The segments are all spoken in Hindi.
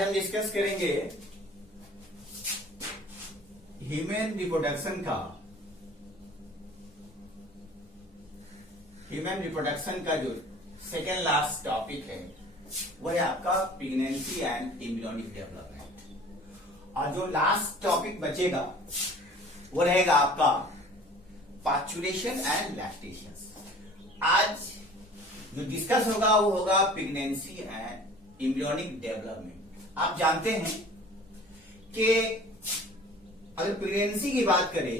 आज हम डिस्कस करेंगे ह्यूमन रिप्रोडक्शन का जो सेकेंड लास्ट टॉपिक है वो है आपका प्रेगनेंसी एंड एम्ब्रियोनिक डेवलपमेंट। और जो लास्ट टॉपिक बचेगा वो रहेगा आपका पार्चुरेशन एंड लैक्टेशन। आज जो डिस्कस होगा वो होगा प्रेगनेंसी एंड एम्ब्रियोनिक डेवलपमेंट। आप जानते हैं कि अगर प्रेगनेंसी की बात करें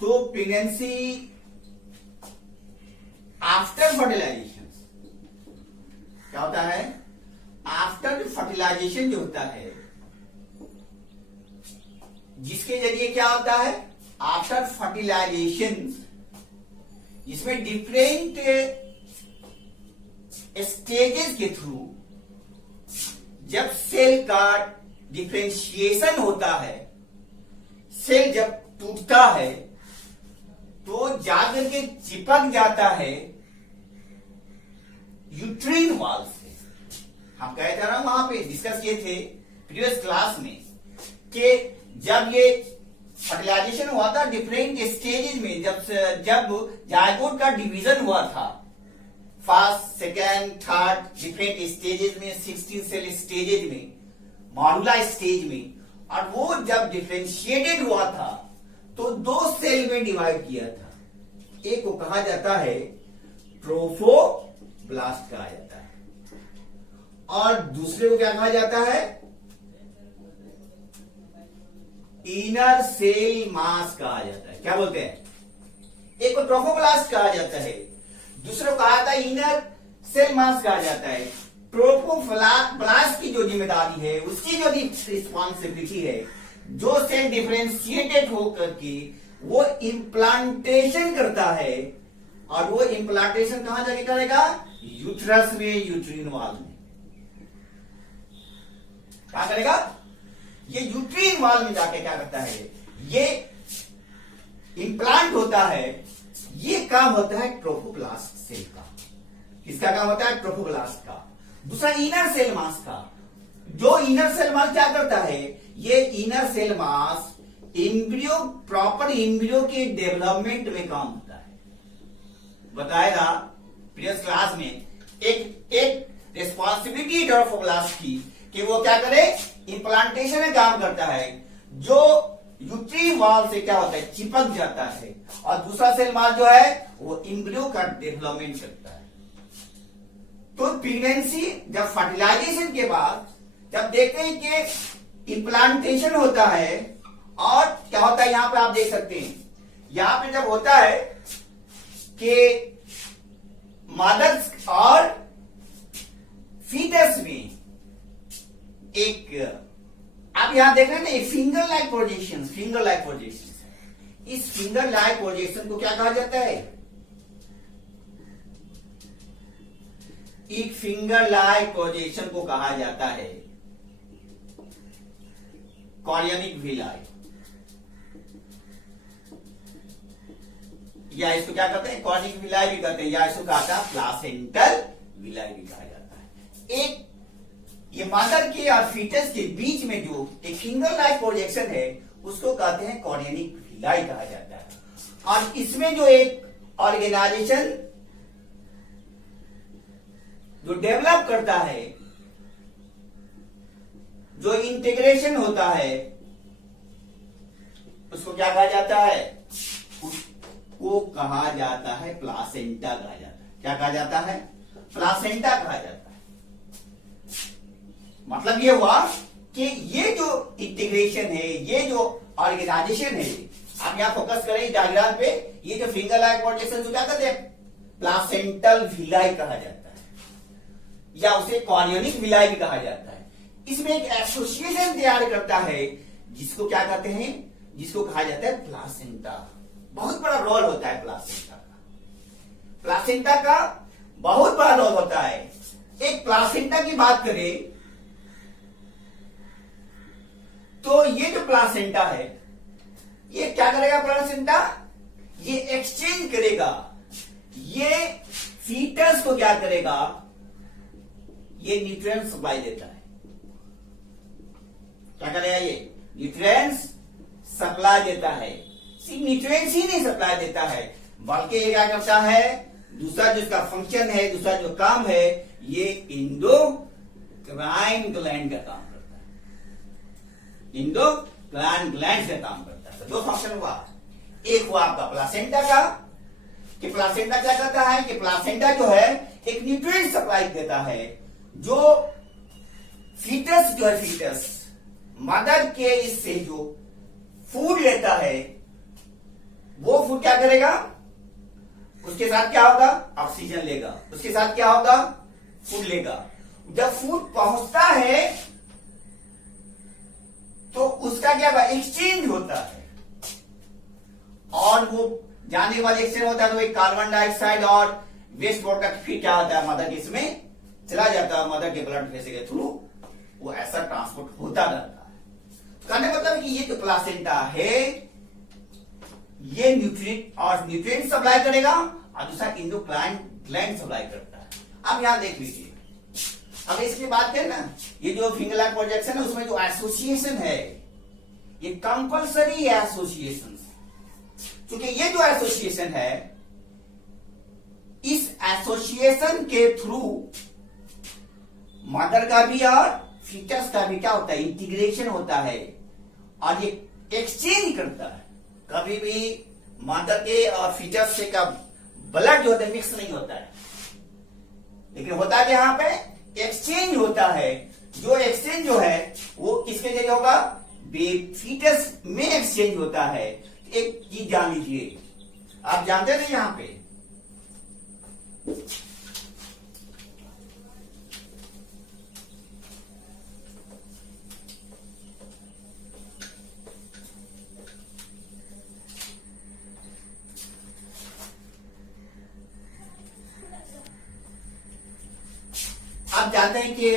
तो प्रेगनेंसी आफ्टर फर्टिलाइजेशन क्या होता है? आफ्टर फर्टिलाइजेशन जो होता है जिसके जरिए क्या होता है? आफ्टर फर्टिलाइजेशन जिसमें डिफरेंट स्टेजेस के थ्रू जब सेल का डिफरेंशिएशन होता है, सेल जब टूटता है तो जाकर के चिपक जाता है यूट्रीन वॉल से। हम कह रहा हूं वहां पे डिस्कस किए थे प्रीवियस क्लास में कि जब ये फर्टिलाइजेशन हुआ था डिफरेंट स्टेजेस में, जब जायगोट का डिवीजन हुआ था first second third different stages में, 16 सेल स्टेजेस में, मॉड्यूला स्टेज में, और वो जब डिफरेंशिएटेड हुआ था तो दो सेल में डिवाइड किया था। एक को कहा जाता है ट्रोफोब्लास्ट कहा जाता है और दूसरे को क्या कहा जाता है? इनर सेल मास कहा जाता है। क्या बोलते हैं? एक को ट्रोफोब्लास्ट कहा जाता है, दूसरे को कहा जाता है इनर सेल मास कहा जाता है। ट्रोफोब्लास्ट की जो जिम्मेदारी है, उसकी जो रिस्पॉन्सिबिलिटी है, जो सेल डिफरेंशिएटेड होकर के वो इम्प्लांटेशन करता है, और वो इम्प्लांटेशन कहां जाके करेगा? यूट्रस में, यूट्रीन वॉल में। क्या करेगा? ये यूट्रीन वॉल में जाके क्या करता है? ये इम्प्लांट होता है। ये काम होता है ट्रोफोब्लास्ट सेल का। किसका काम होता है? ट्रोफोब्लास्ट का। दूसरा इनर सेल मास का। जो इनर सेल मास क्या करता है? ये inner cell mass embryo, proper embryo के डेवलपमेंट में काम होता है। बताएगा प्रीवियस क्लास में एक रिस्पॉन्सिबिलिटी ट्रोफोब्लास्ट की कि वो क्या करे? इम्प्लांटेशन में काम करता है, जो यूट्रीन वॉल से क्या होता है? चिपक जाता है। और दूसरा सेल मास जो है वो एम्ब्रियो का डेवलपमेंट करता है। तो प्रेगनेंसी जब फर्टिलाइजेशन के बाद जब देखते हैं कि इम्प्लांटेशन होता है, और क्या होता है यहां पे आप देख सकते हैं, यहां पे जब होता है कि मदर्स और फीटस में एक, आप यहां देख रहे हैं ना, एक फिंगर लाइक प्रोजेक्शन इस फिंगर लाइक प्रोजेक्शन को क्या कहा जाता है? एक फिंगर लाइक प्रोजेक्शन को कहा जाता है कॉरियोनिक विलाई, या इसको क्या कहते हैं? कॉरियोनिक विलाई भी कहते हैं, या इसको कहा प्लासेंटल विलाई भी कहा जाता है। एक ये मदर के और फीटस के बीच में जो एक फिंगर लाइक प्रोजेक्शन है उसको कहते हैं कॉरियोनिक विलाई कहा जाता है। और इसमें जो एक ऑर्गेनाइजेशन जो डेवलप करता है, जो इंटीग्रेशन होता है, उसको क्या कहा जाता है? उसको कहा जाता है प्लासेंटा कहा जाता है। क्या कहा जाता है? प्लासेंटा कहा जाता है। मतलब ये हुआ कि ये जो इंटीग्रेशन है, ये जो ऑर्गेनाइजेशन है, आप यहां फोकस करें डायग्राम पे, ये जो फिंगर लाइक प्रोजेक्शन क्या कहते हैं? प्लासेंटल विलाई कहा जाता है, या उसे कॉरियोनिक विलाई भी कहा जाता है। इसमें एक एसोसिएशन तैयार करता है जिसको क्या कहते हैं? जिसको कहा जाता है प्लासेंटा। बहुत बड़ा रोल होता है प्लासेंटा का बहुत बड़ा रोल होता है। एक प्लासेंटा की बात करें तो ये जो प्लासेंटा है ये क्या करेगा? प्लासेंटा ये एक्सचेंज करेगा, ये फीटस को क्या करेगा? ये न्यूट्रिएंट सप्लाई देता है। क्या करेगा ये न्यूट्रिएंट्स सप्लाई देता है। सिर्फ न्यूट्रिएंट्स ही नहीं सप्लाई देता है बल्कि ये क्या करता है, दूसरा जो इसका फंक्शन है, दूसरा जो काम है, ये इंडोक्राइन ग्लैंड का काम करता है। इंडोक्राइन ग्लैंड का काम करता है। तो दो फंक्शन हुआ, एक हुआ आपका प्लासेंटा का, कि प्लासेंटा क्या करता है कि प्लासेंटा जो है एक न्यूट्रिएंट सप्लाई देता है, जो फीटस जो है, फीटस मदर के इससे जो फूड लेता है, वो फूड क्या करेगा, उसके साथ क्या होगा, ऑक्सीजन लेगा, उसके साथ क्या होगा, फूड लेगा। जब फूड पहुंचता है तो उसका क्या होगा, एक्सचेंज होता है, और वो जाने के बाद एक्सचेंज होता है तो एक कार्बन डाइऑक्साइड और वेस्ट प्रोडक्ट फिर क्या होता है, मदर के इसमें चला जाता है, मदर के ब्लड वेसल के थ्रू वो ऐसा ट्रांसपोर्ट होता रहता है। तो कहने का मतलब कि ये जो प्लासेंटा है ये न्यूट्रिएंट सप्लाई करेगा और दूसरा इंडोक्राइन ग्लैंड सप्लाई करता है। अब यहां देख लीजिए, अब इसकी बात करें ना, ये जो फिंगर लाइन प्रोजेक्शन है उसमें जो एसोसिएशन है ये कंपल्सरी एसोसिएशन, क्योंकि ये जो एसोसिएशन है इस एसोसिएशन के थ्रू मदर का भी और फीटस का भी क्या होता है, इंटीग्रेशन होता है और ये एक्सचेंज करता है। कभी भी मदर के और फीटस से का ब्लड जो होता है मिक्स नहीं होता है, लेकिन होता है यहां पे एक्सचेंज होता है। जो एक्सचेंज जो है वो किसके जरिए होगा, फीटस में एक्सचेंज होता है। एक चीज जान लीजिए, आप जानते थे यहां पे आप जानते हैं कि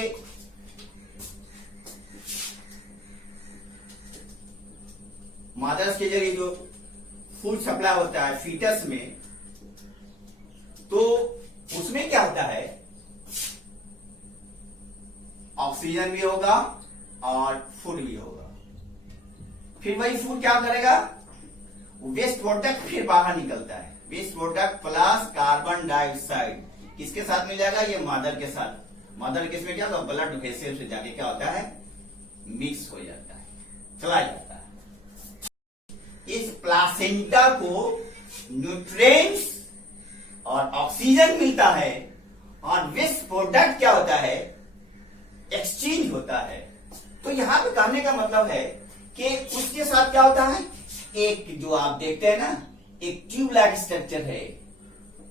मदर्स के जरिए जो फूड सप्लाई होता है फीटस में, तो उसमें क्या होता है, ऑक्सीजन भी होगा और फूड भी होगा। फिर वही फूड क्या करेगा, वेस्ट प्रोडक्ट फिर बाहर निकलता है, waste product plus carbon dioxide किसके साथ मिल जाएगा, ये मदर के साथ। मदर के इसमें क्या होगा, ब्लड वेसल से जाके क्या होता है, मिक्स हो जाता है, चला जाता है। इस प्लासेंटा को न्यूट्रिएंट्स और ऑक्सीजन मिलता है और वेस्ट प्रोडक्ट क्या होता है, एक्सचेंज होता है। तो यहां पे कहने का मतलब है कि उसके साथ क्या होता है, एक जो आप देखते हैं ना, एक ट्यूब लाइक स्ट्रक्चर है,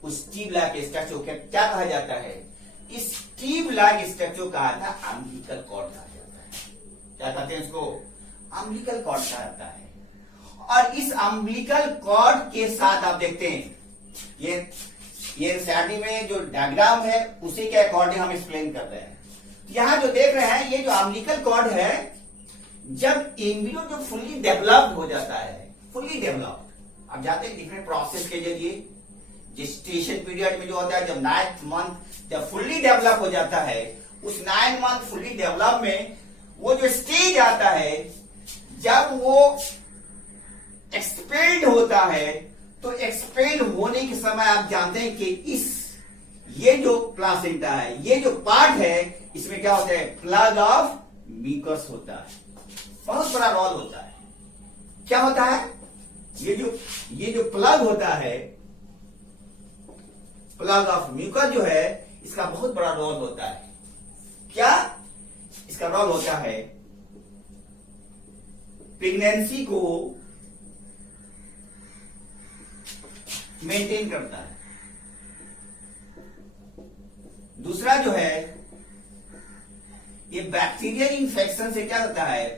उस ट्यूब लाइक स्ट्रक्चर को क्या कहा जाता है, इस ट्यूब लाइक स्ट्रक्चर कहा था अम्बिलिकल कॉर्ड कहा जाता है। क्या कहते हैं इसको, अम्बिलिकल कॉर्ड कहा जाता है। और इस अम्बिलिकल कॉर्ड के साथ आप देखते हैं, ये एनसीईआरटी में जो डायग्राम है उसी के अकॉर्डिंग हम एक्सप्लेन कर रहे हैं। यहां जो देख रहे हैं, ये जो अम्बिलिकल कॉर्ड है, जब एम्ब्रियो जो फुल्ली डेवलप्ड हो जाता है, फुल्ली डेवलप्ड, आप जानते हैं डिफरेंट प्रोसेस के जरिए जेस्टेशन पीरियड में जो होता है, जब 9th मंथ जब फुल्ली डेवलप हो जाता है, उस 9 मंथ फुल्ली डेवलप में वो जो स्टेज आता है, जब वो एक्सपेल्ड होता है, तो एक्सपेल्ड होने के समय आप जानते हैं कि ये जो प्लासेंटा है, ये जो पार्ट है, इसमें क्या होता है, प्लग ऑफ म्यूकस होता है, बहुत बड़ा रोल होता है। क्या होता है, ये जो प्लग होता है, प्लग ऑफ म्यूकस जो है, इसका बहुत बड़ा रोल होता है। क्या इसका रोल होता है, प्रेगनेंसी को मेंटेन करता है। दूसरा जो है, ये बैक्टीरियल इन्फेक्शन से क्या होता है,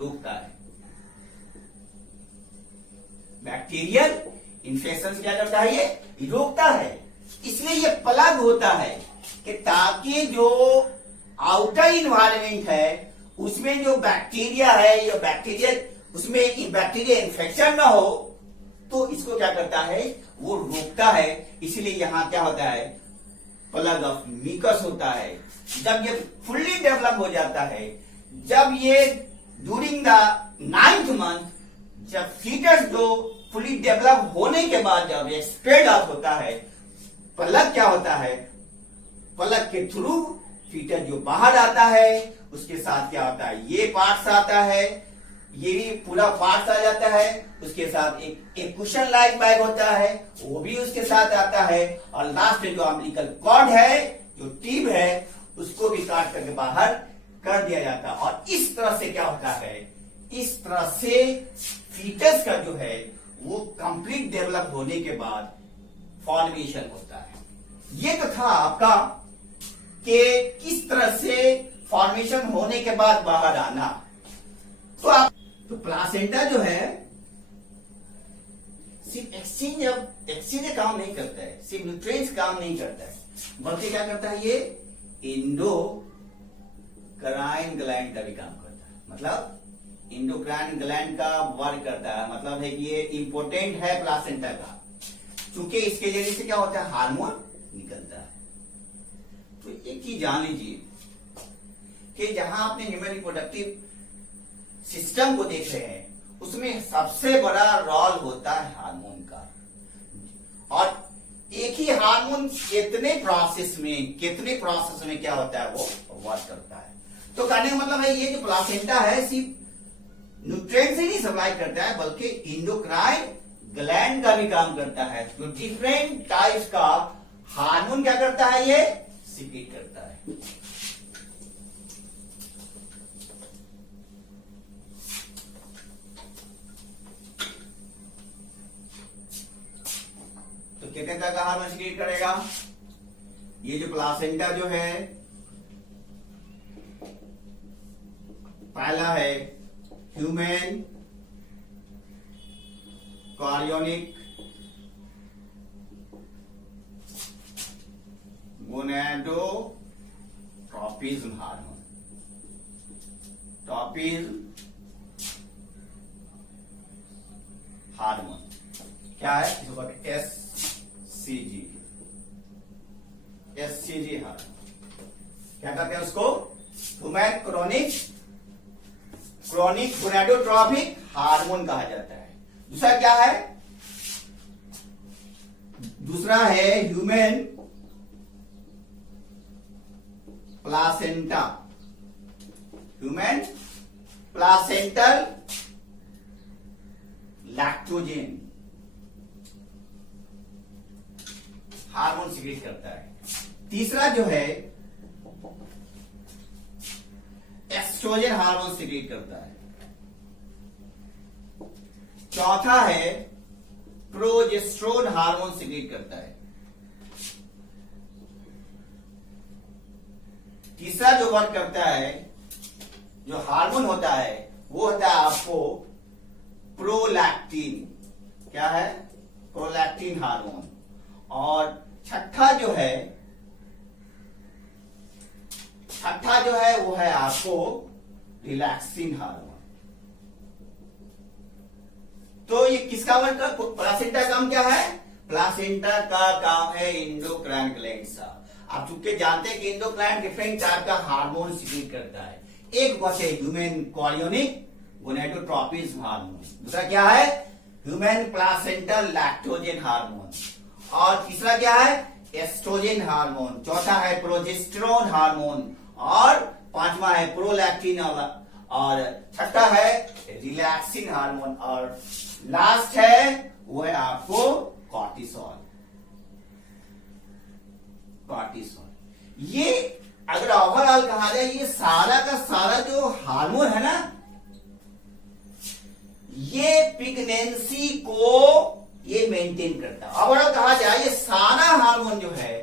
रोकता है। बैक्टीरियल इन्फेक्शन से क्या करता है, ये रोकता है। इसलिए ये प्लग होता है कि ताकि जो आउटर इन्वायरमेंट है उसमें जो बैक्टीरिया है, ये बैक्टीरिया उसमें बैक्टीरिया इन्फेक्शन ना हो, तो इसको क्या करता है, वो रोकता है। इसलिए यहां क्या होता है, प्लग ऑफ म्यूकस होता है। जब ये फुल्ली डेवलप हो जाता है, जब ये ड्यूरिंग द 9th मंथ जब फीटस जो फुली डेवलप होने के बाद जब ये स्प्रेड आउट होता है, पलक क्या होता है, पलक के थ्रू फीटस जो बाहर आता है उसके साथ क्या होता है, ये पार्ट्स आता है, ये भी पूरा पार्ट्स आ जाता है, उसके साथ एक कुशन लाइक बैग होता है, वो भी उसके साथ आता है, और लास्ट में जो अम्बिलिकल कॉर्ड है, जो टिप है, उसको भी काट करके बाहर कर दिया जाता है। और इस तरह से क्या होता है, इस तरह से फीटस का जो है वो कंप्लीट डेवलप होने के बाद फॉर्मेशन होता है। ये तो था आपका कि किस तरह से फॉर्मेशन होने के बाद बाहर आना। तो प्लासेंटा जो है सिर्फ एक्सचेंज काम नहीं करता है, सिर्फ न्यूट्रिएंट्स काम नहीं करता है, बल्कि क्या करता है, ये इंडोक्राइन ग्लैंड का भी काम करता है। मतलब इंडोक्राइन ग्लैंड का वर्क करता है, मतलब है कि ये इंपोर्टेंट है प्लासेंटा का, क्योंकि इसके जरिए से क्या होता है, हार्मोन निकलता है। तो एक चीज जान लीजिए कि जहां आपने ह्यूमन रिप्रोडक्टिव सिस्टम को देख रहे हैं, उसमें सबसे बड़ा रोल होता है हार्मोन का। और एक ही हार्मोन कितने प्रोसेस में क्या होता है, वो वर्क करता है। तो कहने का मतलब है ये जो प्लासेंटा है सिर्फ न्यूट्रिएंट से नहीं सप्लाई करता है, बल्कि इंडोक्राइन ग्लैंड का भी काम करता है। तो डिफरेंट टाइप्स का हार्मोन क्या करता है, ये सीक्रेट करता है। तो कितने तरह का हार्मोन सीक्रेट करेगा, ये जो प्लासेंटा जो है, पहला है ह्यूमन कॉरियोनिक गोनेडोट्रोपिज्म हार्मोन, हार्मोन क्या है, एससीजी हार्मोन क्या कहते हैं उसको, ह्यूमन क्रोनिक गोनेडोट्रोपिक हार्मोन कहा जाता है। दूसरा क्या है, दूसरा है human placental lactogen hormone secrete करता है। तीसरा जो है एस्ट्रोजन हार्मोन सीक्रेट करता है। चौथा है प्रोजेस्टेरोन हार्मोन सीक्रेट करता है। तीसरा जो वर्क करता है, जो हार्मोन होता है, वो होता है आपको प्रोलैक्टिन। क्या है, प्रोलैक्टिन हार्मोन। और छठा जो है वो है आपको रिलैक्सिन हार्मोन। तो ये किसका वर्क, प्लासेंटा का काम क्या है, प्लासेंटा का काम है इंडोक्राइन ग्लैंड का। आप चूंकि जानते हैं कि इंडोक्राइन डिफरेंट टाइप का हार्मोन सीक्रेट करता है। एक वह है ह्यूमन कॉरियोनिक गोनेडोट्रोपिज्म हार्मोन, दूसरा क्या है ह्यूमन प्लासेंटल लैक्टोजेन हार्मोन, और तीसरा क्या है एस्ट्रोजन हार्मोन, चौथा है प्रोजेस्टेरोन हार्मोन, और पांचवा है प्रोलैक्टिन, और छठा है रिलैक्सिन हार्मोन, और लास्ट है वो है आपको कॉर्टिसोल। ये अगर ओवरऑल कहा जाए, ये सारा का सारा जो हार्मोन है ना, ये प्रेगनेंसी को ये मेंटेन करता है। ओवरऑल कहा जाए, ये सारा हार्मोन जो है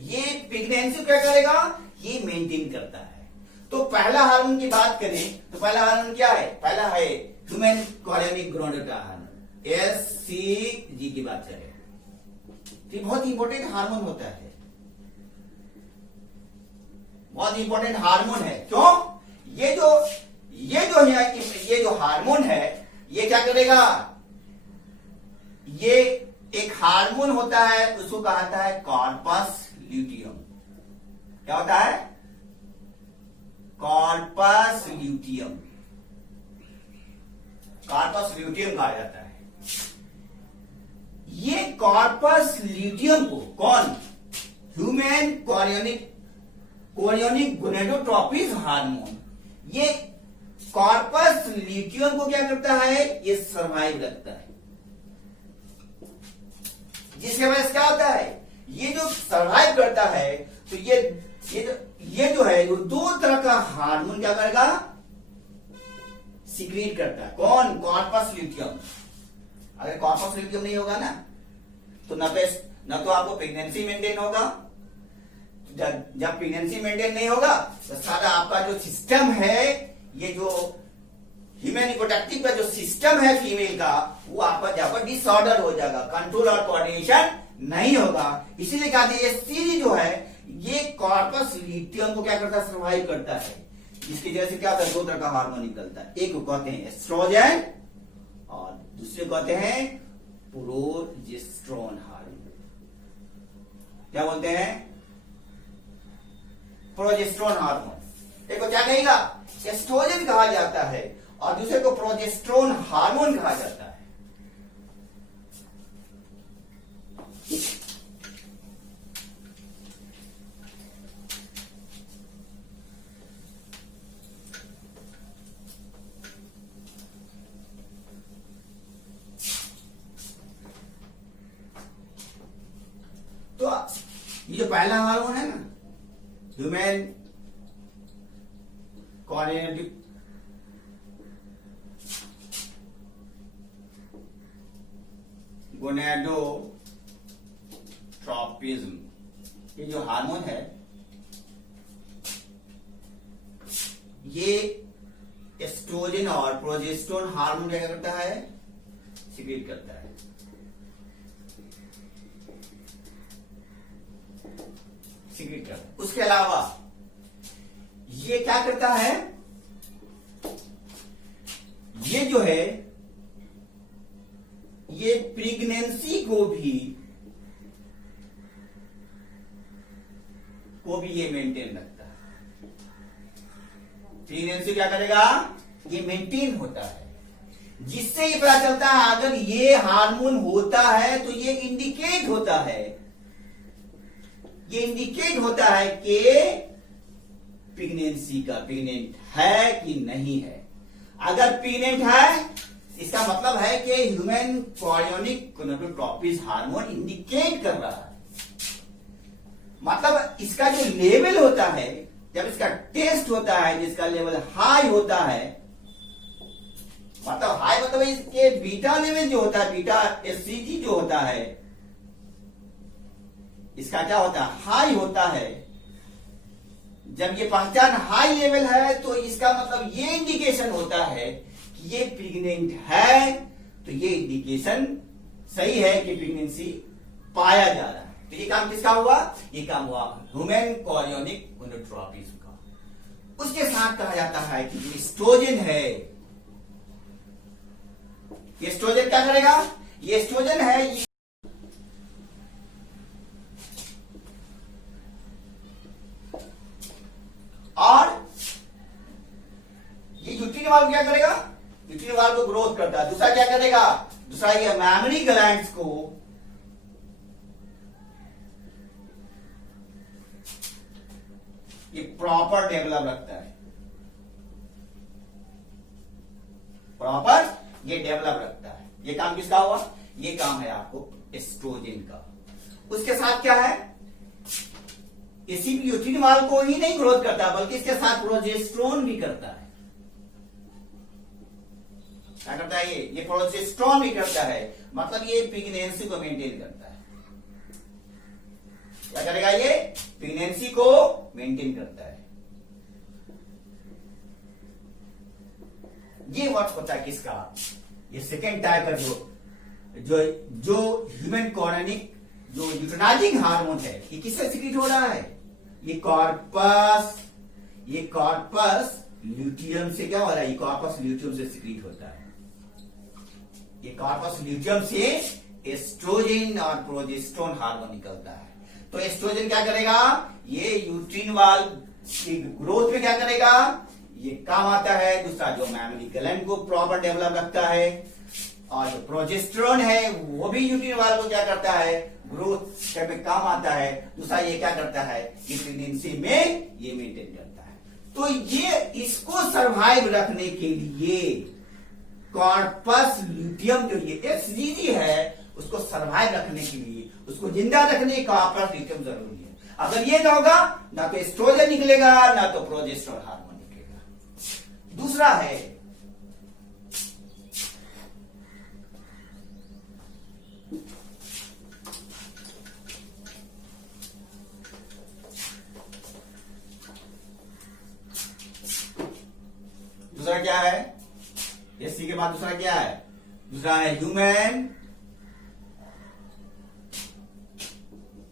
ये प्रेगनेंसी क्या करेगा, ये मेंटेन करता है। तो पहला हार्मोन की बात करें तो पहला हार्मोन क्या है, पहला है human chorionic gonadotropic hormone, SCG की बात करें, ये बहुत इंपॉर्टेंट हार्मोन होता है, बहुत इंपॉर्टेंट हार्मोन है। क्यों, ये जो हार्मोन है, ये क्या करेगा, ये एक हार्मोन होता है, उसको कहता है कॉर्पस ल्यूटियम। क्या होता है, कॉर्पस ल्यूटियम। कॉर्पस ल्यूटियम कहा जाता है। ये कॉर्पस ल्यूटियम को कौन, ह्यूमन कोरियोनिक गोनेडोट्रोपिक हार्मोन, ये कॉर्पस ल्यूटियम को क्या करता है, ये सर्वाइव रखता है। जिसके वजह से क्या होता है, ये जो सर्वाइव करता है तो ये जो है वो दो तरह का हार्मोन क्या करेगा, सीक्रेट करता है। कौन, कॉर्पस ल्यूटियम। अगर कॉर्पस ल्यूटियम नहीं होगा ना तो न तो आपको प्रेगनेंसी मेंटेन होगा। जब प्रेगनेंसी मेंटेन नहीं होगा तो सारा आपका जो सिस्टम है, ये जो ह्यूमन रिप्रोडक्टिव का जो सिस्टम है फीमेल का, वो आपका जहां पर डिसऑर्डर हो जाएगा, कंट्रोल और कोऑर्डिनेशन नहीं होगा। इसीलिए कहते हैं ये सीरी जो है ये कॉर्पस ल्यूटियम को क्या करता है, सर्वाइव करता है। इसकी वजह से क्या होता है, दो तरह का हार्मोन निकलता है। एक को कहते हैं एस्ट्रोजन और दूसरे को कहते हैं प्रोजेस्टेरोन हार्मोन। क्या बोलते हैं, प्रोजेस्टेरोन हार्मोन। एक को क्या कहेगा, एस्ट्रोजन कहा जाता है और दूसरे को प्रोजेस्टेरोन हार्मोन कहा जाता है। तो ये जो पहला हार्मोन है ना, ह्यूमन गोनेडोट्रोपिज्म, ये जो हार्मोन है ये एस्ट्रोजन और प्रोजेस्टेरोन हार्मोन क्या करता है, सीक्रेट करता है। उसके अलावा ये क्या करता है, ये जो है ये प्रेगनेंसी को भी ये मेंटेन रखता है। प्रेगनेंसी क्या करेगा, ये मेंटेन होता है। जिससे ये पता चलता है अगर ये हार्मोन होता है तो ये इंडिकेट होता है कि प्रेग्नेंट है कि नहीं है। अगर प्रेग्नेंट है इसका मतलब है कि human chorionic gonadotropic hormone indicate कर रहा है। मतलब इसका जो लेवल होता है, जब इसका टेस्ट होता है, जिसका लेवल हाई होता है, मतलब हाई मतलब इसके बीटा लेवल जो होता है, बीटा एससीजी जो होता है, इसका क्या होता है, हाई होता है। जब ये पहचान हाई लेवल है तो इसका मतलब ये इंडिकेशन होता है कि ये प्रेग्नेंट है, तो ये इंडिकेशन सही है कि प्रेगनेंसी पाया जा रहा है। तो ये काम किसका हुआ, ये काम हुआ ह्यूमन कोरियोनिक गोनेडोट्रोपिक का। उसके साथ कहा जाता है कि जो एस्ट्रोजन है, ये एस्ट्रोजन क्या करेगा, ये एस्ट्रोजन है ये और ये यूट्रिन वाल्व क्या करेगा, यूट्रिन वाल्व को ग्रोथ करता है। दूसरा क्या करेगा, दूसरा ये मैमरी ग्लैंड्स को ये प्रॉपर डेवलप रखता है, ये डेवलप रखता है। ये काम किसका हुआ, ये काम है आपको एस्ट्रोजन का। उसके साथ क्या है, इसी यूट्रिन वाल्व को ही नहीं ग्रोथ करता बल्कि इसके साथ प्रोजेस्टेरोन भी करता है। क्या करता है, ये प्रोजेस्टेरोन भी करता है, मतलब ये प्रेगनेंसी को मेंटेन करता है। क्या करेगा, ये प्रेगनेंसी को मेंटेन करता है। ये वर्ड होता है किसका, ये सेकेंड टाइप का जो ह्यूमन कोरियोनिक जो यूट्रनाइजिंग हार्मोन है, ये किससे सीक्रेट हो रहा है, ये कॉर्पस ल्यूटियम से क्या हो रहा है, ये कॉर्पस ल्यूटियम से सीक्रेट होता है। ये कॉर्पस ल्यूटियम से एस्ट्रोजन और प्रोजेस्टेरोन हार्मोन निकलता है। तो एस्ट्रोजन क्या करेगा, ये यूट्रिन वाल्व की ग्रोथ में क्या करेगा, ये काम आता है। दूसरा जो मैमरी ग्लैंड को प्रॉपर डेवलप रखता है, और जो प्रोजेस्टेरोन है वो भी यूट्रिन वाल को क्या करता है, ग्रोथ करने में काम आता है। दूसरा ये क्या करता है, ये प्रेगनेंसी में ये मेंटेन करता है। तो ये इसको सरवाइव रखने के लिए कॉर्पस ल्यूटियम जो ये एसजीजी है उसको सरवाइव रखने के लिए, उसको जिंदा रखने के कॉर्पस ल्यूटियम जरूरी है। अगर ये ना होगा, ना तो एस्ट्रोजन निकलेगा, ना तो प्रोजेस्टेरोन हार्मोन निकलेगा। दूसरा है दूसरा क्या है, एससी के बाद दूसरा क्या है, दूसरा है ह्यूमन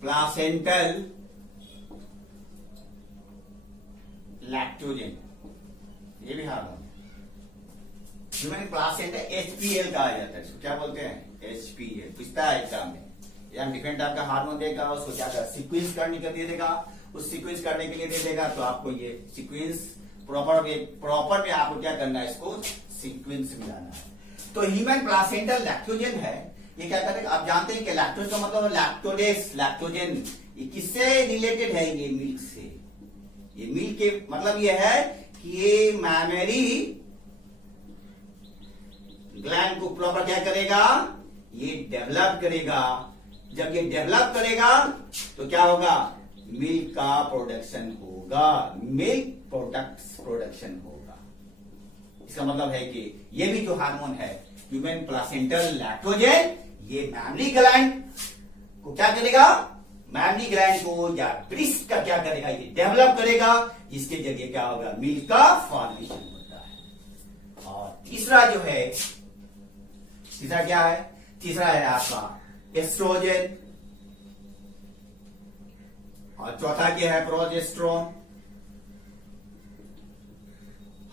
प्लासेंटल लैक्टोजन, ये भी हार्मोन है। ह्यूमन प्लासेंटल एचपीएल कहा जाता है, इसको क्या बोलते हैं, एचपीएल। पूछता है एग्जाम में, या डिफरेंट टाइप का हार्मोन देगा, उसको क्या कर सीक्वेंस करने के लिए देगा, उस सीक्वेंस करने के लिए दे देगा। तो आपको ये सीक्वेंस प्रॉपर में आपको क्या करना है, इसको सीक्वेंस मिलाना है। तो ह्यूमन प्लासेंटल लैक्टोजन है, ये क्या करेगा, आप जानते हैं कि लैक्टोज का मतलब लैक्टोडेस, लैक्टोजन, ये किससे रिलेटेड है, ये मिल्क से। ये मिल्क के मतलब ये है कि ये मैमरी ग्लैंड को प्रॉपर क्या करेगा, ये डेवलप करेगा। जब ये डेवलप करेगा तो क्या होगा, मिल्क का प्रोडक्शन होगा, मिल्क प्रोडक्शन होगा। इसका मतलब है कि ये भी जो हार्मोन है ह्यूमन प्लासेंटल लैक्टोजन, ये मैमरी ग्लैंड को क्या करेगा, मैमरी ग्लैंड को या ब्रेस्ट का क्या करेगा, ये डेवलप करेगा, जिसके जरिए क्या होगा, मिल्क का फॉर्मेशन होता है। और तीसरा जो है, तीसरा क्या है, तीसरा है आपका एस्ट्रोजन, और चौथा क्या है, प्रोजेस्टेरोन।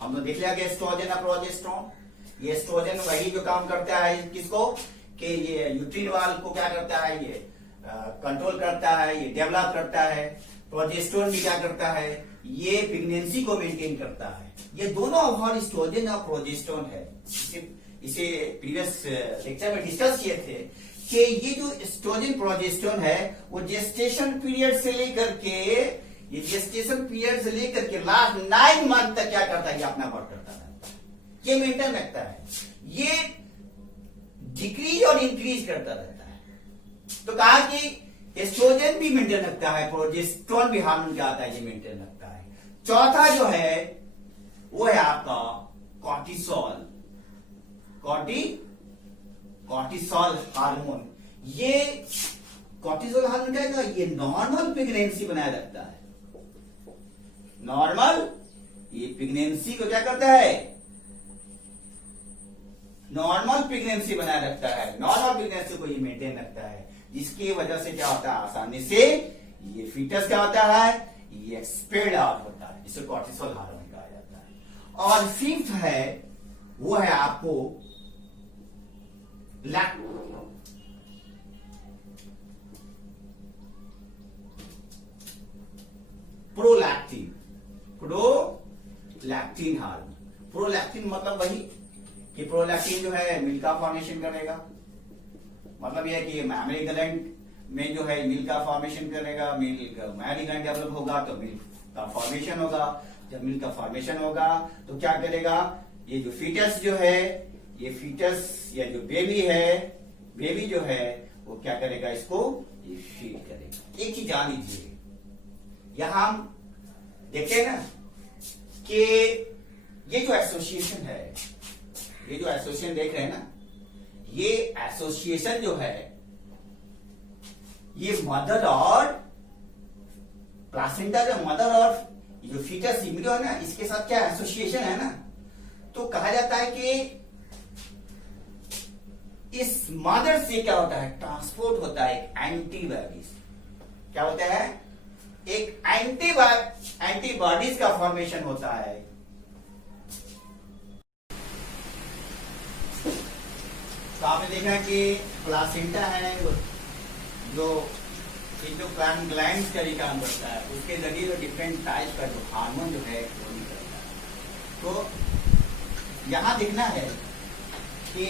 हमने देख लिया कि एस्ट्रोजन और प्रोजेस्टेरोन, ये एस्ट्रोजन वही जो काम करता है किसको, कि ये यूट्रिन वाल को क्या करता है, ये कंट्रोल करता है, ये डेवलप करता है। प्रोजेस्टेरोन भी क्या करता है, ये प्रेगनेंसी को मेंटेन करता है। ये दोनों और एस्ट्रोजन और प्रोजेस्टेरोन है, इसे प्रीवियस लेक्चर में डिस्कस किए थे कि ये जो एस्ट्रोजन प्रोजेस्टेरोन है वो जेस्टेशन पीरियड से लेकर के, ये जेस्टेशन पीरियड से लेकर के लास्ट 9 मंथ तक क्या करता है, ये अपना वर्क करता है, ये मेंटेन रखता है, ये डिक्रीज और इंक्रीज करता रहता है। तो कहा कि एस्ट्रोजन भी मेंटेन रखता है, प्रोजेस्टेरोन भी हार्मोन क्या आता है, ये मेंटेन रखता है। चौथा जो है वो है आपका कॉर्टिसोल, कॉर्टिसोल हार्मोन। ये कॉर्टिसोल हार्मोन क्या है, ये नॉर्मल प्रेगनेंसी बनाए रखता है, नॉर्मल, ये प्रेगनेंसी को क्या करता है, नॉर्मल प्रेगनेंसी बनाए रखता है, नॉर्मल प्रेगनेंसी को ये मेंटेन रखता है, जिसकी वजह से क्या होता है, आसानी से ये फीटस क्या होता है, ये एक्सपेल्ड आउट होता है, इसे कॉर्टिसोल हार्मोन कहा जाता है। और फिफ्थ है वो है आपको प्रोलैक्टिन, प्रोलैक्टिन हार्मोन। प्रोलैक्टिन मतलब वही कि प्रोलैक्टिन जो है मिल्क का फॉर्मेशन करेगा, मतलब यह है कि मैमरी ग्लैंड में जो है मिल्क का फॉर्मेशन करेगा, मिल्क मैमरी ग्लैंड डेवलप होगा तो मिल्क का फॉर्मेशन होगा। जब मिल्क का फॉर्मेशन होगा तो क्या करेगा, ये जो फीटस जो है, ये फीटस या जो बेबी है, बेबी जो है वो क्या करेगा, इसको ये फीड करेगा। एक चीज जान लीजिए, यहां हम देखते हैं ना कि ये जो एसोसिएशन है, ये जो एसोसिएशन देख रहे हैं ना, ये एसोसिएशन जो है ये मदर और प्लासेंटा, जो मदर और जो फीटस इम्ब्रियो है ना, इसके साथ क्या एसोसिएशन है ना, तो कहा जाता है कि इस मदर से क्या होता है, ट्रांसपोर्ट होता है एक एंटीबॉडीज, क्या होता है, एक एंटीबॉडीज का फॉर्मेशन होता है। तो आपने देखा कि प्लासेंटा है जो इंडोक्राइन ग्लैंड्स का भी काम करता है, उसके जरिए जो डिफरेंट टाइप का जो हार्मोन जो है वो निकलता है। तो यहां देखना है कि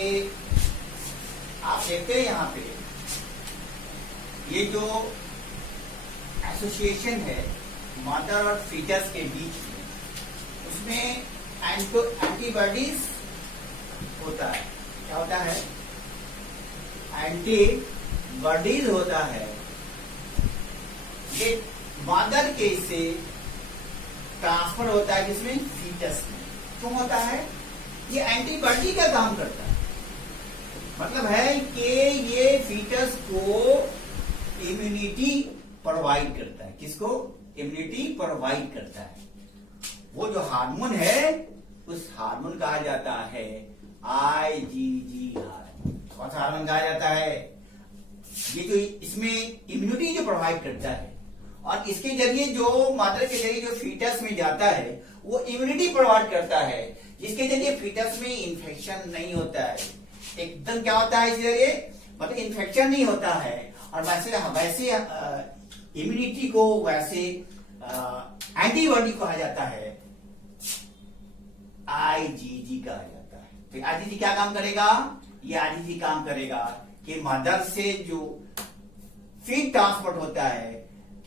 आप देखते हैं यहां पे ये जो एसोसिएशन है मदर और फीटस के बीच में, उसमें एंटीबॉडीज होता है। क्या होता है? एंटीबॉडीज होता है। ये मदर के से ट्रांसफर होता है जिसमें फीटस में। क्यों होता है? ये एंटीबॉडी का काम करता है। मतलब है कि ये फीटस को इम्यूनिटी प्रोवाइड करता है। किसको? इम्यूनिटी प्रोवाइड करता है। वो जो हार्मोन है उस हार्मोन कहा जाता है IgG हार्मोन। कौन सा हार्मोन कहा जाता है? ये जो इसमें इम्यूनिटी जो प्रोवाइड करता है और इसके जरिए जो मदर के जरिए जो फीटस में जाता है वो इम्यूनिटी प्रोवाइड करता है, जिसके जरिए फीटस में इंफेक्शन नहीं होता है। एकदम क्या होता है? इस जरिए मतलब इंफेक्शन नहीं होता है और वैसे इम्यूनिटी को वैसे एंटीबॉडी कहा जाता है, IgG कहा जाता है। तो IgG क्या काम करेगा? ये IgG काम करेगा कि मदर से जो फीड ट्रांसपोर्ट होता है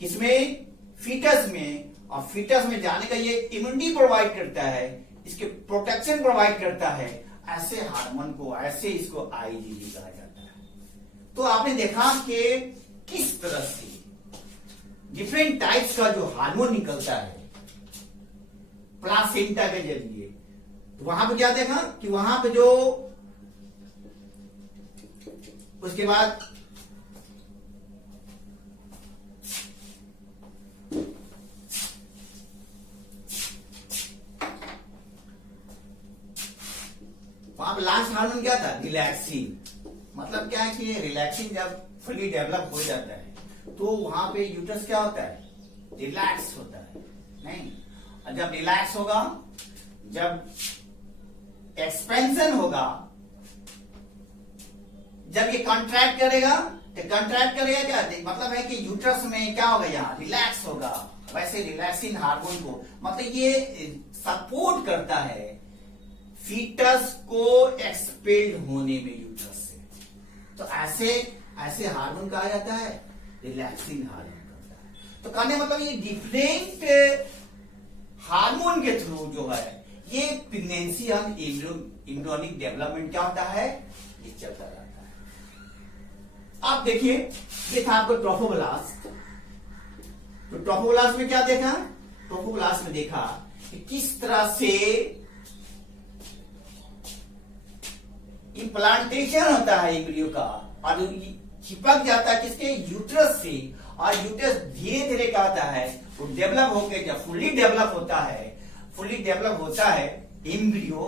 किसमें? फीटस में, और फीटस में जाने का ये इम्यूनिटी प्रोवाइड करता है, इसके प्रोटेक्शन प्रोवाइड करता है। ऐसे हार्मोन को, ऐसे इसको IgG कहा जाता है। तो आपने देखा कि किस तरह से डिफरेंट टाइप्स का जो हार्मोन निकलता है प्लासेंटा के जरिए। तो वहां पे क्या देखा कि वहां पे जो उसके बाद वहां पे लास्ट हार्मोन क्या था? रिलैक्सिन। मतलब क्या है कि रिलैक्सिन जब फुली डेवलप हो जाता है तो वहां पे यूट्रस क्या होता है? रिलैक्स होता है। नहीं, और जब रिलैक्स होगा, जब एक्सपेंशन होगा, जब ये कॉन्ट्रैक्ट करेगा, तो कॉन्ट्रैक्ट करेगा क्या? मतलब है कि यूट्रस में क्या होगा? यहाँ रिलैक्स होगा। वैसे रिलैक्सिन हार्मोन को मतलब ये सपोर्ट करता है फीटस को एक्सपेल्ड होने में यूट्रस से। तो ऐसे हार्मोन कहा जाता है रिलैक्सिन हार्मोन करता है। तो कहने मतलब ये डिफरेंट हार्मोन के थ्रू जो है ये प्रेगनेंसी और एम्ब्रियोनिक डेवलपमेंट क्या होता है? ये चलता रहता है। आप देखिए, ये था आपको ट्रोफोब्लास्ट। तो ट्रोफोब्लास्ट में क्या देखा? ट्रोफोब्लास्ट में देखा कि किस तरह से इम्प्लांटेशन होता है एम्ब्रियो का और चिपक जाता है किसके? यूट्रस से। और यूट्रस धीरे धीरे क्या होता है? वो डेवलप होकर जब फुल्ली डेवलप होता है एम्ब्रियो,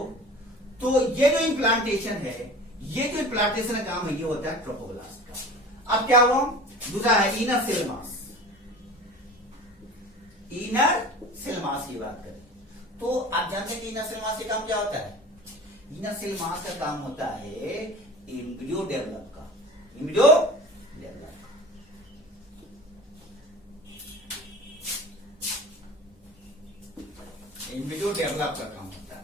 तो ये जो इम्प्लांटेशन है, ये जो इम्प्लांटेशन का काम है, ये होता है ट्रोफोब्लास्ट का। अब क्या हुआ? दूसरा है inner cell mass. Inner cell mass की बात करें तो आप जानते हैं कि इनर सेल मास का काम क्या होता है? इनर सेल मास का काम होता है एम्ब्रियो डेवलप का। एम्ब्रियो डेवलप का काम होता है।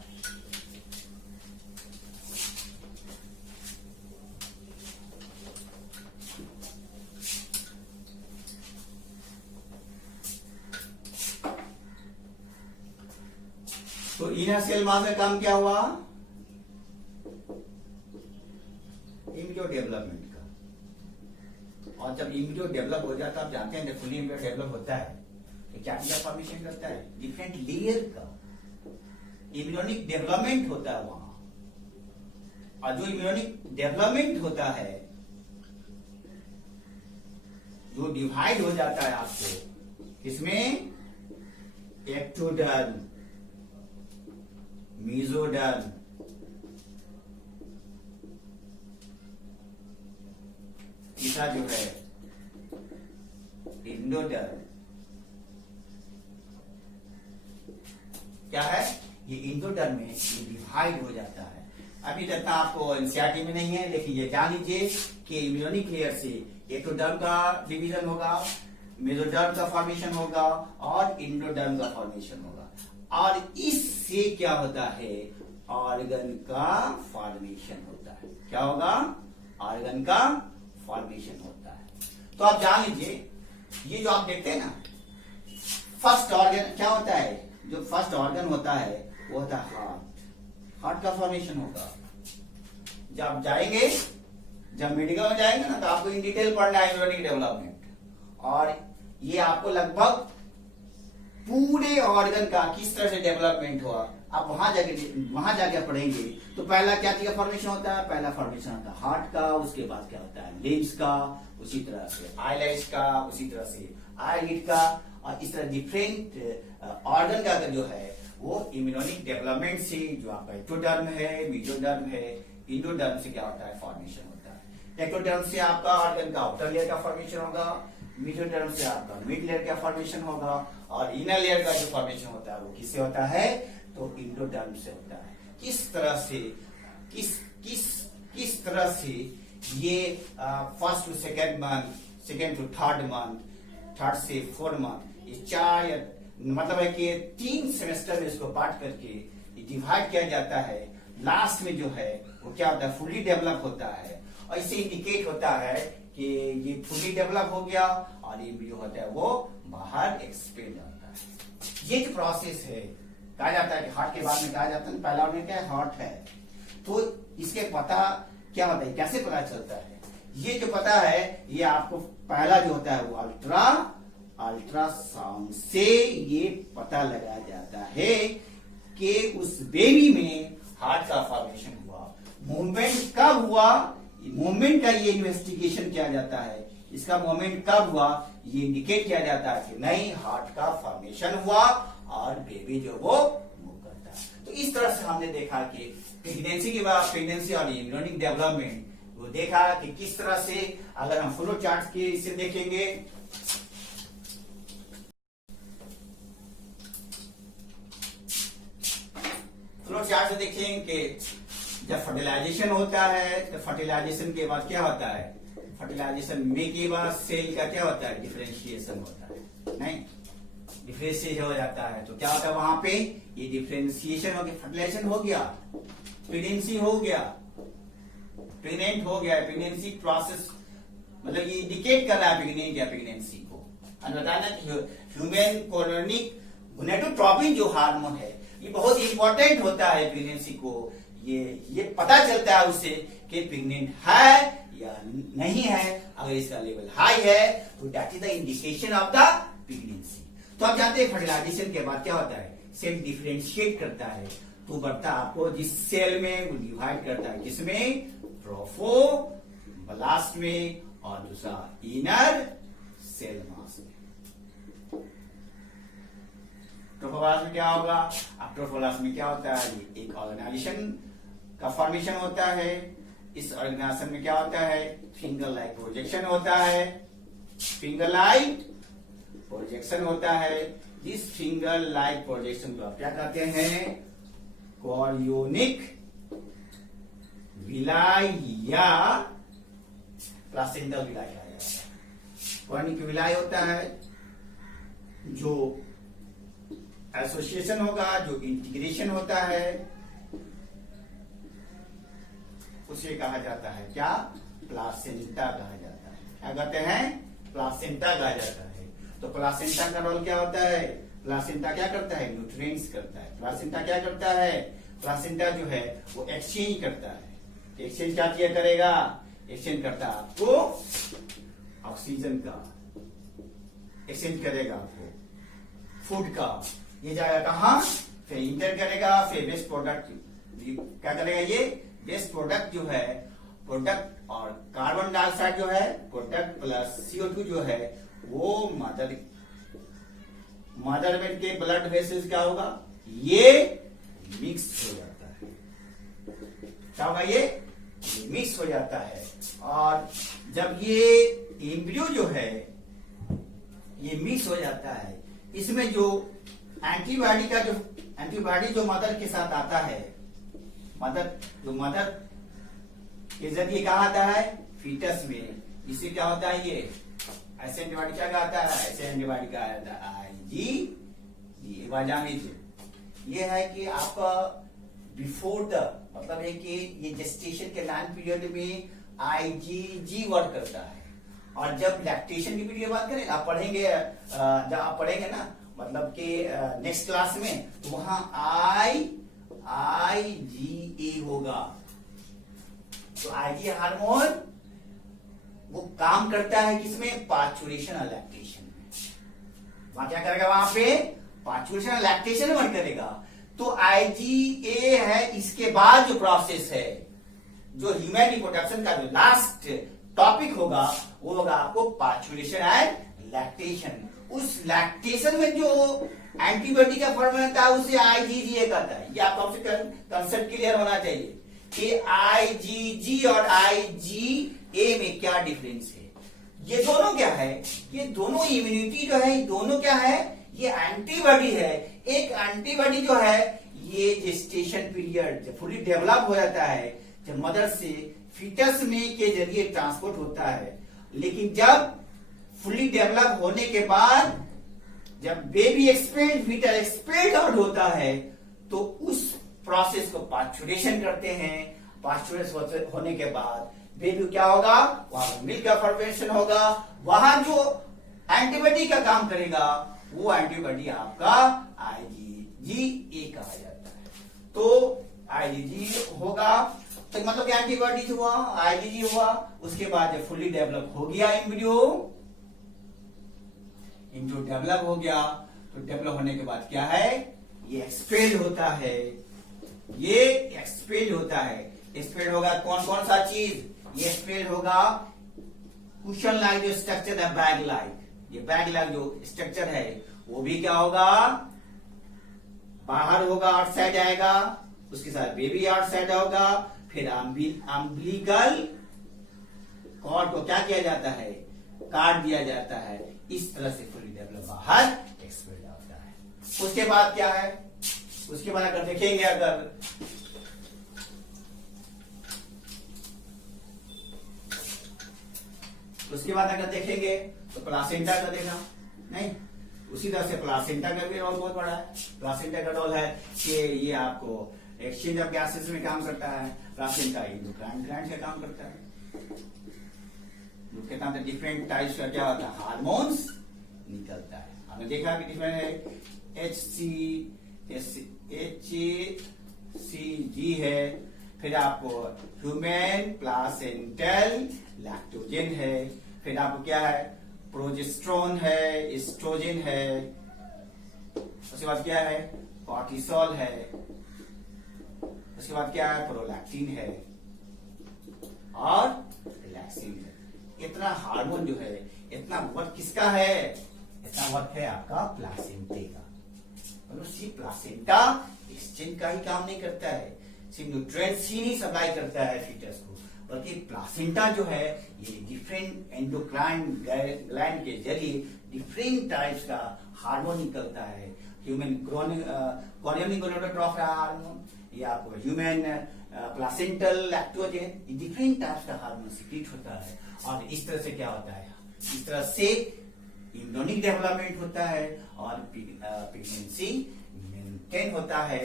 तो इनर सेल मास का काम क्या हुआ? एम्ब्रियो डेवलपमेंट का। और जब एम्ब्रियो डेवलप हो जाता है, आप जानते हैं जब फुली एम्ब्रियो डेवलप होता है तो क्या फॉर्मेशन करता है? डिफरेंट लेयर का इम्यूनिक डेवलपमेंट होता है वहां। और जो इम्यूनिक डेवलपमेंट होता है, जो डिवाइड हो जाता है आपको इसमें एक्टोडर्म, मेसोडर्म, तीसरा जो है इंडोडर्म। क्या है? ये इंडोडर्म में ये डिवाइड हो जाता है। अभी तक आपको एनसीईआरटी में नहीं है, लेकिन ये जान लीजिए कि इम्यूनिक लेयर से एक्टोडर्म का डिवीजन होगा, मेसोडर्म का फॉर्मेशन होगा और इंडोडर्म का फॉर्मेशन होगा। और इससे क्या होता है, ऑर्गन का फॉर्मेशन होता है। क्या होगा, ऑर्गन का फॉर्मेशन होता है। तो आप जान लीजिए, ये जो आप देखते हैं ना, फर्स्ट ऑर्गन क्या होता है, जो फर्स्ट ऑर्गन होता है वो होता है हार्ट। हार्ट का फॉर्मेशन होगा। जब जाएंगे, जब मेडिकल में जाएंगे ना, तो आपको इन डिटेल पढ़ना है एम्ब्रियोनिक डेवलपमेंट, और ये आपको लगभग पूरे ऑर्गन का किस तरह से डेवलपमेंट हुआ आप वहां जाके पढ़ेंगे। तो पहला क्या चीज का फॉर्मेशन होता है, पहला फॉर्मेशन होता है हार्ट का, उसके बाद क्या होता है लिम्स का, उसी तरह से आईलाइट्स का, उसी तरह से आईलिड का, और इस तरह डिफरेंट ऑर्गन का जो है वो इम्यूनोनिक डेवलपमेंट से, जो आपका एक्टोडर्म है, मेसोडर्म है, इंडोडर्म से क्या होता है फॉर्मेशन होता है। एक्टोडर्म से आपका ऑर्गन का आउटर लेयर का फॉर्मेशन होगा, मेसोडर्म से आपका मिड लेयर का फॉर्मेशन होगा, और इनर लेयर का जो फॉर्मेशन होता है वो किससे होता है, तो इंडोडर्म से होता है। किस तरह से किस तरह से ये first to second month, second to third month, third से फोर्थ मंथ, ये 4 मतलब है कि 3 सेमेस्टर में इसको बांट करके डिवाइड किया जाता है। लास्ट में जो है वो क्या होता है, फुली डेवलप होता है, और इससे इंडिकेट होता है कि ये फुली डेवलप हो गया, और ये जो होता है वो बाहर एक्सपेंड होता है। ये जो प्रोसेस है, कहा जाता है कि हार्ट के बाद में कहा जाता है पहला ऑर्गन क्या है, हार्ट है। तो इसके पता क्या होता है, कैसे पता चलता है, ये जो पता है ये आपको पहला जो होता है वो अल्ट्रासाउंड से ये पता लगाया जाता है कि उस बेबी में हार्ट का फॉर्मेशन हुआ। मूवमेंट कब हुआ, मूवमेंट का ये इन्वेस्टिगेशन किया जाता है, इसका मूवमेंट कब हुआ ये इंडिकेट किया जाता है कि नहीं हार्ट का फॉर्मेशन हुआ और बेबी जो वो मूव करता है। तो इस तरह से हमने देखा कि प्रेगनेंसी के बाद प्रेगनेंसी और इम्यूनोनिक डेवलपमेंट वो देखा कि किस तरह से, अगर हम फ्लो चार्ट के इसे देखेंगे, फ्लो चार्ट से देखेंगे कि जब फर्टिलाइजेशन होता है तो फर्टिलाइजेशन के बाद क्या होता है, फर्टिलाइजेशन में के बाद सेल का क्या होता है, डिफरेंशिएशन होता है, नहीं डिफरेंशिएशन हो जाता है। तो क्या होता है वहां पे, ये डिफरेंशिएशन हो गया, फर्टिलाइजेशन हो गया, प्रेगनेंसी हो गया, प्रेग्नेंट हो गया, प्रेगनेंसी प्रोसेस मतलब ये इंडिकेट कर रहा है प्रेगनेंसी को। बताना कि ह्यूमन कोलोनिक गोनेडोट्रोपिन जो हार्मोन है ये बहुत इंपॉर्टेंट होता है प्रेगनेंसी को। ये पता चलता है उससे कि प्रेग्नेंट है या नहीं है। अगर इसका लेवल हाई है तो that is the indication of the pregnancy. तो आप जानते हैं फर्टिलाइजेशन के बाद क्या होता है, सेल डिफरेंशिएट करता है, तो बढ़ता आपको जिस सेल में वो डिवाइड करता है, किसमें, ट्रोफोब्लास्ट में, और दूसरा इनर सेल मास में। ट्रोफोब्लास्ट में क्या होगा, अब ट्रोफोब्लास्ट में क्या होता है, एक ऑर्गेनाइजेशन का फॉर्मेशन होता है। इस ऑर्गेनाइजेशन में क्या होता है, फिंगर लाइक प्रोजेक्शन होता है, फिंगर लाइक प्रोजेक्शन होता है। इस फिंगर लाइक प्रोजेक्शन को आप क्या कहते हैं, कॉरियोनिक विलाय या प्लासेंटल विलाय कहा जाता है। कॉरियोनिक विलाय होता है जो एसोसिएशन होगा, जो इंटीग्रेशन होता है, उसे कहा जाता है क्या, प्लासेंटा कहा जाता है। क्या कहते हैं, प्लासेंटा कहा जाता है। तो प्लासेंटा का रोल क्या होता है, प्लासेंटा क्या करता है, न्यूट्रिएंट्स करता है। प्लासेंटा क्या करता है, प्लासेंटा जो है वो एक्सचेंज करता है। एक्सचेंज क्या किया करेगा, एक्सचेंज करता है आपको ऑक्सीजन का, एक्सचेंज करेगा आपको फूड का। ये जाएगा कहां, फिर इंटर करेगा, फिर वेस्ट प्रोडक्ट क्या करेगा, ये वेस्ट प्रोडक्ट जो है, प्रोडक्ट और कार्बन डाइऑक्साइड जो है, प्रोडक्ट प्लस CO2 जो है वो मदर में के ब्लड वेसल्स क्या होगा, ये मिक्स हो जाता है। क्या होगा, ये मिक्स हो जाता है। और जब ये एम्ब्रियो जो है ये मिक्स हो जाता है, इसमें जो एंटीबॉडी जो मदर के साथ आता है, मदर के जरिए कहा आता है फीटस में, इससे क्या होता है, ये ऐसे एंटीबॉडी क्या कहता है, ऐसे एंटीबॉडी कहा जाता है IgG। जान लीजिए ये है कि आपका बिफोर द मतलब है कि ये जेस्टेशन के 9 पीरियड में आईजीजी वर्क करता है, और जब लैक्टेशन की पीरियड बात करें आप पढ़ेंगे, जब आप पढ़ेंगे ना मतलब कि नेक्स्ट क्लास में, तो वहां आईजीए होगा। तो आईजी हार्मोन वो काम करता है किसमें, पार्चुरेशन और लैक्टेशन में। वहां क्या करेगा, वहां पे पार्चुरेशन और लैक्टेशन वर्क करेगा। तो आईजीए है, इसके बाद जो प्रोसेस है, जो ह्यूमन रिप्रोडक्शन का जो लास्ट टॉपिक होगा, वो होगा आपको पार्चुरेशन एंड लैक्टेशन। उस लैक्टेशन में जो एंटीबॉडी का फॉर्म बनता है उसे आईजीजीए कहता है। ये आपको कंसेप्ट क्लियर होना चाहिए कि आईजीजी और आईजीए में क्या डिफरेंस है। ये दोनों क्या है, ये दोनों इम्यूनिटी जो है, ये दोनों क्या है, ये एंटीबॉडी है। एक एंटीबॉडी जो है ये जेस्टेशन पीरियड जब फुली डेवलप हो जाता है, जब मदर से फीटस में के जरिए ट्रांसपोर्ट होता है, लेकिन जब फुली डेवलप होने के बाद जब baby expelled foetus expelled out होता है, तो उस प्रोसेस को पार्चुरेशन करते हैं। पार्चुरेशन होने के बाद बेबी क्या होगा, वहां मिल्क का फॉर्मेशन होगा, वहां जो एंटीबॉडी का काम करेगा वो एंटीबॉडी आपका आईजीजीए कहा जाता है। तो आईजीजी होगा तो मतलब क्या, एंटीबॉडीज हुआ, आईजीजी हुआ, उसके बाद जब फुली डेवलप हो गया एम्ब्रियो डेवलप हो गया, तो डेवलप होने के बाद क्या है, ये एक्सपेल्ड होता है। ये एक्सपेल्ड होता है। एक्सपेल्ड होगा कौन कौन सा चीज, ये एक्सपेल्ड होगा कुशन लाइक जो स्ट्रक्चर है, बैग लाइक, ये बैग लाइक जो स्ट्रक्चर है वो भी क्या होगा, बाहर होगा, आउटसाइड आएगा, उसके साथ बेबी आउटसाइड होगा। फिर अम्बिलिकल कॉर्ड को क्या किया जाता है, काट दिया जाता है। इस तरह से फुली डेवलप बाहर एक्सपेल्ड होता है। उसके बाद क्या है, उसके बाद अगर देखेंगे, अगर देखेंगे तो प्लासेंटा का देखा नहीं, उसी तरह से प्लासेंटा का भी रोल बहुत बड़ा है। प्लासेंटा का रोल है कि ये आपको एक्सचेंज ऑफ गैसेस में काम करता है। प्लासेंटा एंडोक्राइन ग्लैंड का काम करता है। उसके नाम से डिफरेंट टाइप्स का क्या होता है, हार्मोन्स निकलता है। हमने देखा कि डिफरेंट है, HCG है, फिर आपको ह्यूमन प्लासेंटल लैक्टोजेन है, फिर आपको क्या है, प्रोजेस्टेरोन है, एस्ट्रोजन है, उसके बाद क्या है, कॉर्टिसोल है, उसके बाद क्या है, प्रोलैक्टिन है और रिलैक्सिन है। इतना हार्मोन जो है, इतना वर्क किसका है, इतना वर्क है आपका प्लासेंटे का। मतलब सिर्फ प्लासेंटा एक्सचेंज का ही काम नहीं करता है, सिर्फ न्यूट्रिएंट्स ही नहीं सप्लाई करता है फीटस को, बल्कि प्लासेंटा जो है ये डिफरेंट एंडोक्राइन ग्लैंड के जरिए डिफरेंट टाइप्स का हार्मोन निकलता है। ह्यूमन gonadotroph हार्मोन, या आपको human placental lactogen, different types का हार्मोन सीक्रेट होता है। और इस तरह से क्या होता है, इस तरह से इम्यूनिक डेवलपमेंट होता है और प्रेगनेंसी मेंटेन होता है।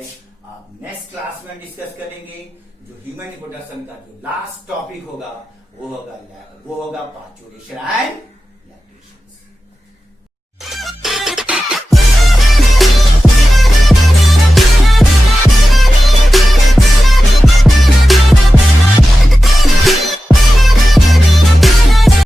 आप नेक्स्ट क्लास में डिस्कस करेंगे। जो ह्यूमन रिप्रोडक्शन का जो लास्ट टॉपिक होगा वो होगा पार्चुरेशन एंड